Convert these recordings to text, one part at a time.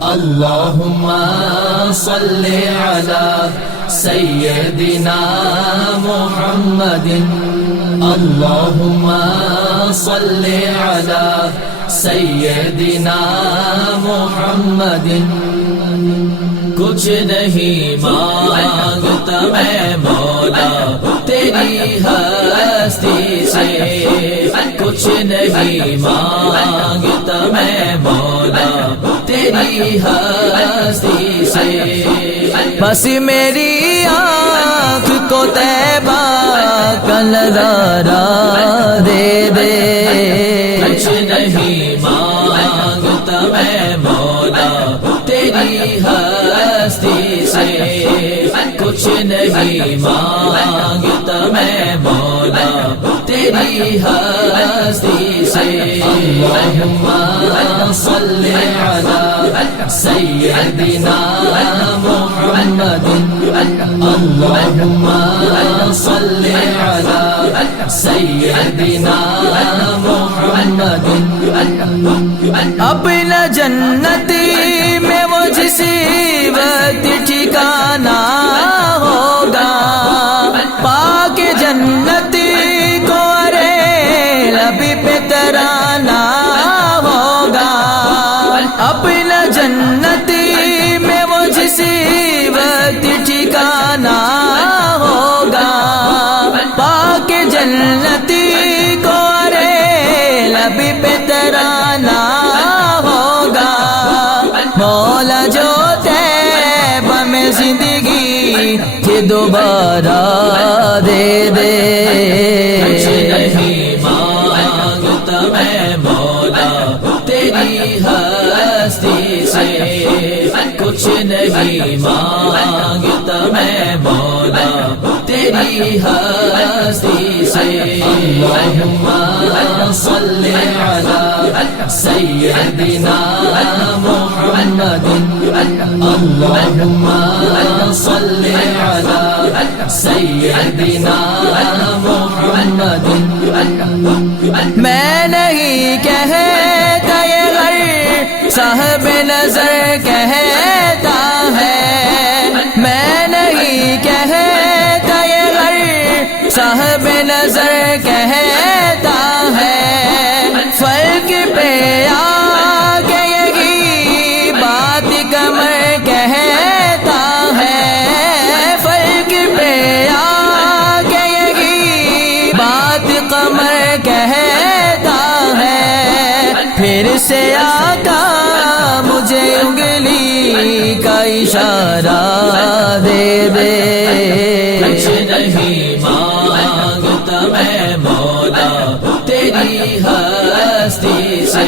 اللہم صلی علی سیدنا محمد اللہم صلی علی سیدنا محمد کچھ نہیں مانگتا میں مولا تیری ہستی سے کچھ نہیں مانگتا میں مولا تیری ہستی سے بس میری آنکھ کو طیبہ کا نظارہ دے دے کچھ نہیں مانگتا میں مولا تیری ہستی سے کچھ نہیں مانگتا میں مولا تیری ہستی سے اللہم صلی علی سیدنا محمد اللہم صلی علی سیدنا محمد اپنا جنتی میں وہ جسی وقت ٹھکانا ہوگا پاک جنتی کو ارے لبی پہ ترانا ہوگا اپنا جنتی میں وہ جسی وقت ٹھکانا ہوگا پاک جنتی کو ارے لبی پہ ترانا ہوگا مولا جو طیبہ میں زندگی کہ دوبارہ دے دے کچھ نہیں مانگتا میں مولا تیری ہستی سے کچھ نہیں مانگتا میں مولا تیری ہستی سے اللہم صلی علی سیدنا محمد اللہم صلی علی سیدنا محمد میں نہیں کہتا یہ غیر صاحب نظر کہتا ہے میں نہیں کہتا یہ غیر صاحب نظر کہتا ہے فرق پہ آ کے یہی بات کمر کہتا ہے فرق پہ آ کے یہی بات کمر کہتا ہے پھر سے آقا مجھے انگلی کا اشارہ دے دے کچھ نہیں مانگتا میں مولا تیری ہستی سے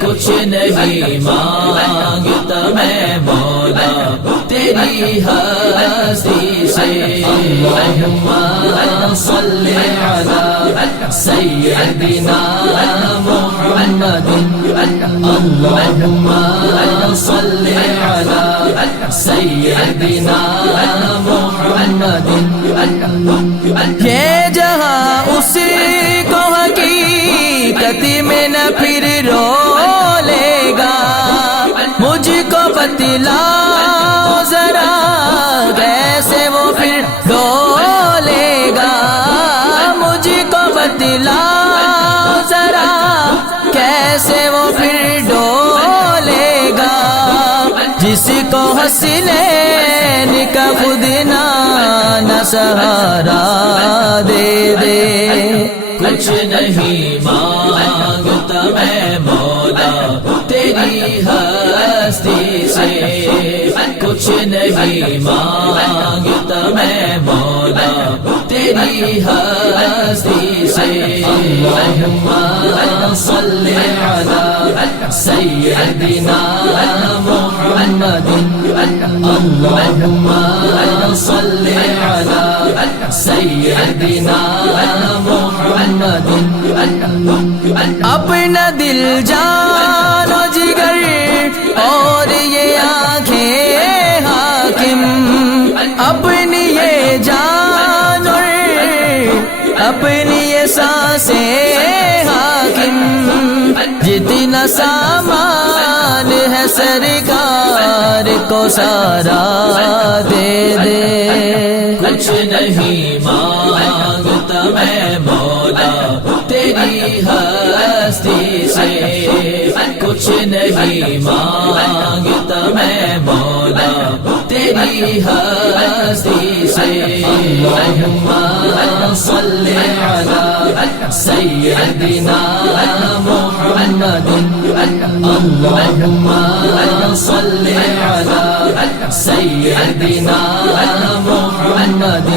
کچھ نہیں مانگتا میں مولا تیری ہستی سے اللہم صلی علی سیدنا محمد اللہم صلی علی سیدنا محمد یہ جہاں اسی کو حقیقت میں نہ پھر رو لے گا مجھ کو بتلاؤ ذرا کیسے وہ پھر ڈولے گا مجھ کو بتلاؤ ذرا کیسے وہ پھر ڈولے گا جس کو حسنین کا خود نہ سہارا دے دے کچھ نہیں مانگتا میں مولا تیری ہستی سے کچھ نہیں مانگتا میں مولا تیری ہستی سے اللہم صلی علی سیدنا محمد اللہم صلی علی سیدنا محمد اپنا دل جان و جگر اور یہ آنکھیں حاکم اپنی یہ جان اور اپنی یہ سانسیں حاکم جتنا سامان ہے سر کو سارا دے دے. کچھ نہیں مانگتا میں مولا تیری ہستی سے، کچھ نہیں مانگتا میں مولا تیری ہستی سے. اللہم صلی علی سیدنا محمد، اللہم صلی علی سیدنا محمد.